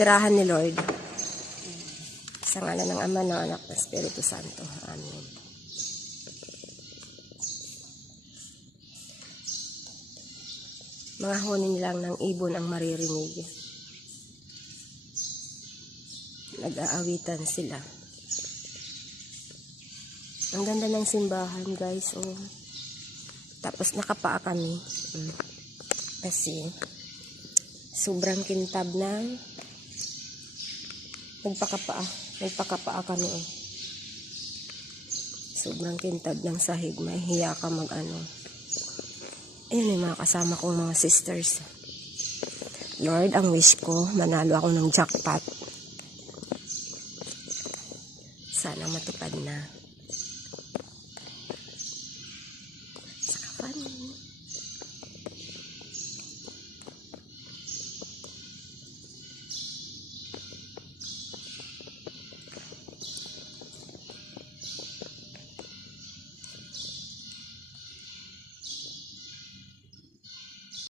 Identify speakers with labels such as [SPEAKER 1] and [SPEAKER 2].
[SPEAKER 1] tirahan ni Lord. Sa ngala ng Ama, ng Anak, ng Espiritu Santo. Amen. Mga honin lang ng ibon ang maririnig. Nag-aawitan sila. Ang ganda ng simbahan, guys. Oh. Tapos nakapaa kami. Mm. Kasi sobrang kintab na nagpakapaa. Nagpakapaa kami eh. sobrang kintab ng sahig. Mahihiya ka mag ano ayun yung mga kasama kong mga sisters. Lord ang wish ko manalo ako ng jackpot. Sana matupad na. Saka funny